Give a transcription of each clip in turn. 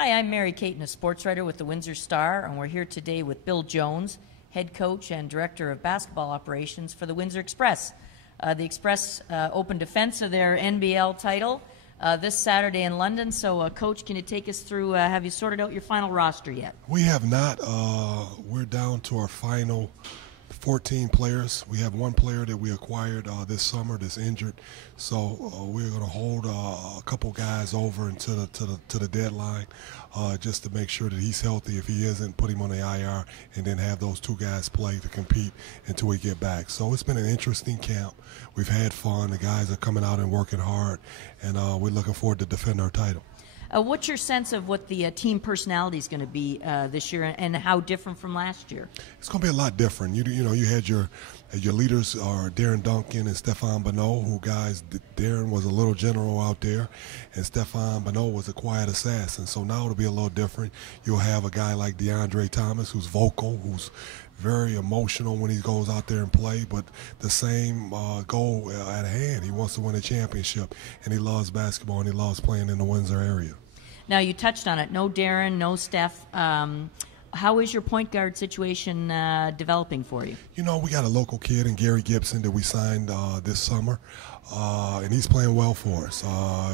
Hi, I'm Mary Caton, a sports writer with the Windsor Star, and we're here today with Bill Jones, head coach and director of basketball operations for the Windsor Express. The Express opened defense of their NBL title this Saturday in London. So, Coach, can you take us through, have you sorted out your final roster yet? We have not. We're down to our final 14 players. We have one player that we acquired this summer that's injured, so we're going to hold a couple guys over until the deadline, just to make sure that he's healthy. If he isn't, put him on the IR, and then have those two guys play to compete until we get back. So it's been an interesting camp. We've had fun. The guys are coming out and working hard, and we're looking forward to defend our title. What's your sense of what the team personality is going to be this year, and how different from last year? It's going to be a lot different. You know, you had your leaders are Darren Duncan and Stephon Bonneau, who guys, Darren was a little general out there, and Stephon Bonneau was a quiet assassin. So now it'll be a little different. You'll have a guy like DeAndre Thomas, who's vocal, who's very emotional when he goes out there and play, but the same goal at hand. He wants to win a championship, and he loves basketball, and he loves playing in the Windsor area. Now, you touched on it. No Darren, no Steph. How is your point guard situation developing for you? You know, we got a local kid in Gary Gibson that we signed this summer, and he's playing well for us.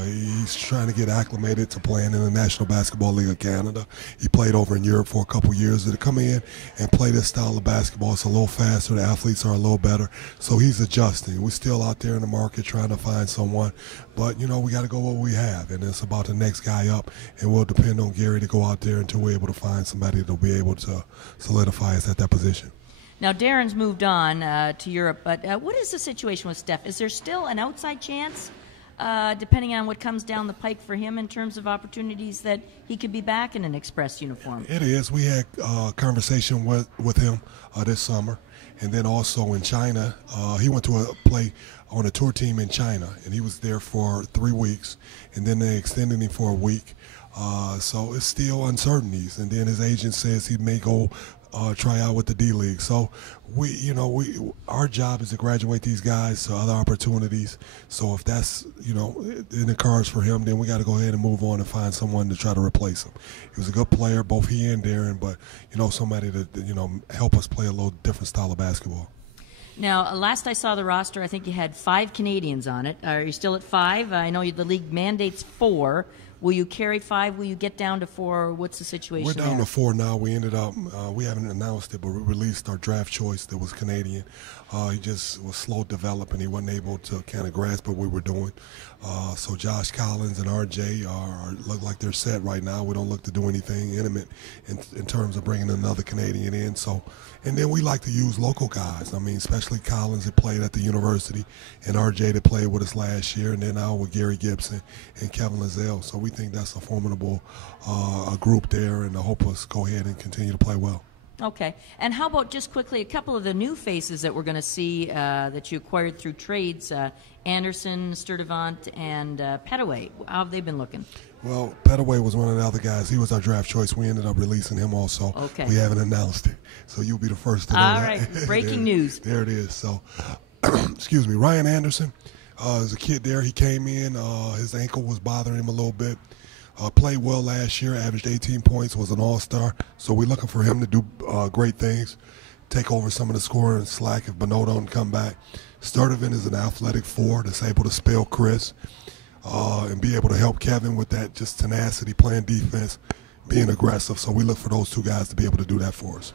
He's trying to get acclimated to playing in the National Basketball League of Canada. He played over in Europe for a couple years. To come in and play this style of basketball, it's a little faster. The athletes are a little better, so he's adjusting. We're still out there in the market trying to find someone, but, you know, we got to go what we have, and it's about the next guy up, and we'll depend on Gary to go out there until we're able to find somebody that'll be able to solidify us at that position. Now, Darren's moved on to Europe, but what is the situation with Steph? Is there still an outside chance, depending on what comes down the pike for him in terms of opportunities, that he could be back in an Express uniform? It is. We had a conversation with him this summer, and then also in China. He went to play on a tour team in China, and he was there for 3 weeks, and then they extended him for a week. So it's still uncertainties, and then his agent says he may go try out with the D-League. So our job is to graduate these guys to other opportunities. So if that's, in the cards for him, then we got to go ahead and move on and find someone to try to replace him. He was a good player, both he and Darren, but, somebody to, help us play a little different style of basketball. Now, last I saw the roster, I think you had 5 Canadians on it. Are you still at 5? I know the league mandates 4. Will you carry 5? Will you get down to 4? What's the situation? We're down to 4 now. We ended up, we haven't announced it, but we released our draft choice that was Canadian. He just was slow developing. He wasn't able to kind of grasp what we were doing. So Josh Collins and RJ look like they're set right now. We don't look to do anything intimate in terms of bringing another Canadian in. So, and then we like to use local guys. I mean, especially Collins that played at the university, and RJ that played with us last year, and then now with Gary Gibson and Kevin Lazelle. So we think that's a formidable group there, and I hope us go ahead and continue to play well. Okay. And how about just quickly a couple of the new faces that we're going to see that you acquired through trades, Anderson, Sturdivant, and Petaway. How have they been looking? Well, Petaway was one of the other guys. He was our draft choice. We ended up releasing him also. Okay. We haven't announced it, so you'll be the first to know. All that. right. Breaking news. There it is. So, excuse me, Ryan Anderson is a kid there. He came in. His ankle was bothering him a little bit. Played well last year, averaged 18 points, was an all-star. So we're looking for him to do great things, take over some of the scoring slack if Bonneau don't come back. Sturdivant is an athletic 4 that's able to spell Chris and be able to help Kevin with that just tenacity, playing defense, being aggressive. So we look for those 2 guys to be able to do that for us.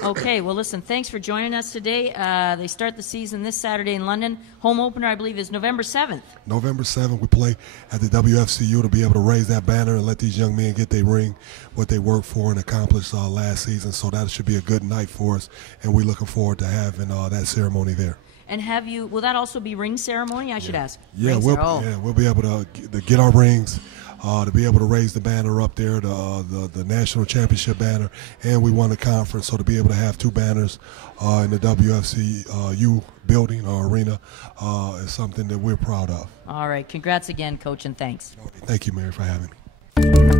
Okay, well, listen, thanks for joining us today. They start the season this Saturday in London. Home opener, I believe, is November 7th. November 7th, we play at the WFCU to be able to raise that banner and let these young men get their ring, what they worked for and accomplished last season. So that should be a good night for us, and we're looking forward to having that ceremony there. And will that also be ring ceremony? I should ask. Yeah, we'll be able to get our rings, to be able to raise the banner up there, the national championship banner, and we won the conference, so to be able to have 2 banners in the WFCU building or arena is something that we're proud of. All right, congrats again, Coach, and thanks. Thank you, Mary, for having me.